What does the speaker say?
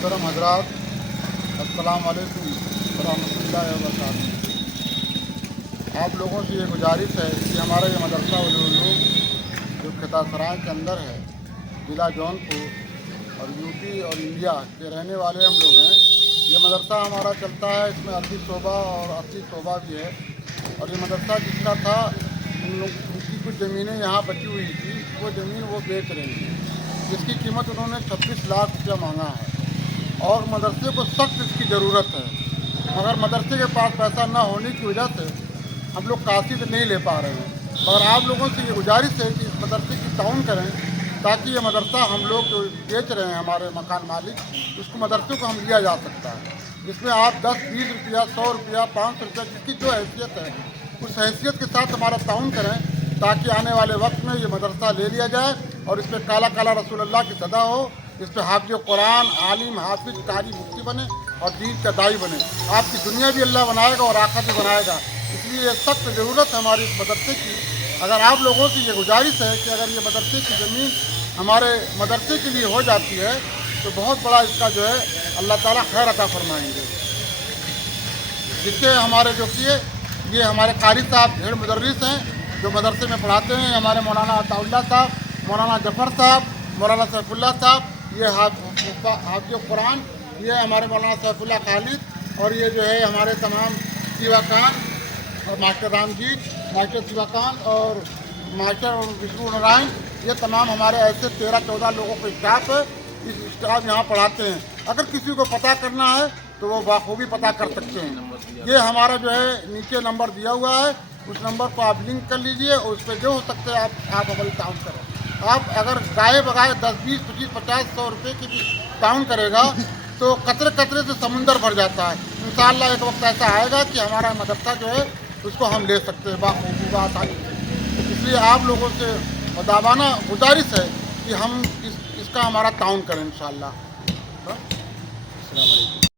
मोहतरम हजरात, अस्सलाम वालेकुम वरहमतुल्लाहि वबरकातुहू। आप लोगों से ये गुजारिश है कि हमारा ये मदरसा उलूम जो खितासराय के अंदर है, ज़िला जौनपुर और यूपी और इंडिया के रहने वाले हम लोग हैं। ये मदरसा हमारा चलता है, इसमें 38 शोबा और 80 शोबा भी है। और ये मदरसा जिसका था, उनकी कुछ ज़मीनें यहाँ बची हुई थी, वो ज़मीन वो बेच रहे हैं, जिसकी कीमत उन्होंने 26 लाख रुपया मांगा है। और मदरसे को सख्त इसकी ज़रूरत है, मगर मदरसे के पास पैसा न होने की वजह से हम लोग कासिद नहीं ले पा रहे हैं। मगर आप लोगों से ये गुजारिश है कि इस मदरसे की ताउन करें, ताकि ये मदरसा हम लोग जो बेच रहे हैं, हमारे मकान मालिक, उसको मदरसे को हम लिया जा सकता है। जिसमें आप 10-20 रुपया, 100 रुपया, 500 रुपया, जिसकी जो हैसियत है उस हैसियत के साथ हमारा ताउन करें, ताकि आने वाले वक्त में ये मदरसा ले लिया जाए और इस पर काला काला रसूलुल्लाह की सदा हो, इस पर हाफिज़ कुरान, आलिम, हाफिज, कारी, मुफ्ती बने और दीन का दाई बने। आपकी दुनिया भी अल्लाह बनाएगा और आखिरत भी बनाएगा। इसलिए ये सख्त ज़रूरत है हमारी इस मदरसे की। अगर आप लोगों से ये गुजारिश है कि अगर ये मदरसे की ज़मीन हमारे मदरसे के लिए हो जाती है तो बहुत बड़ा इसका जो है अल्लाह ताला खैर अता फरमाएंगे। जिससे हमारे जो कि ये हमारे कारी साहब ढेर मुदर्रिस हैं जो मदरसे में पढ़ाते हैं, हमारे मौलाना अताउल्लाह साहब, मौलाना जफ़र साहब, मौलाना सैफुल्लाह साहब, ये हाफिज़ कुरान, ये हमारे मौलाना सैफुल्लाह खालिद, और ये जो है हमारे तमाम शिवा खान और मास्टर रामजीत, मास्टर शिवा खान और मास्टर विष्णु नारायण, ये तमाम हमारे ऐसे 13-14 लोगों को स्टाफ है। इस स्टाफ यहाँ पढ़ाते हैं। अगर किसी को पता करना है तो वो बाखूबी पता कर सकते हैं। ये हमारा जो है नीचे नंबर दिया हुआ है, उस नंबर को आप लिंक कर लीजिए और उस पर जो हो सकते हैं आप अमल ताउन करें। आप अगर गाय बगाए 10, 20, 25, 50, 100 रुपये की भी ताउन करेगा तो कतरे कतरे से समुंदर भर जाता है। इंशाअल्लाह एक वक्त ऐसा आएगा कि हमारा मदरसा जो है उसको हम ले सकते हैं बाखूबी आसानी से। इसलिए आप लोगों से मुदावाना गुजारिश है कि हम इसका हमारा ताउन करें इंशाअल्लाह। अस्सलाम वालेकुम।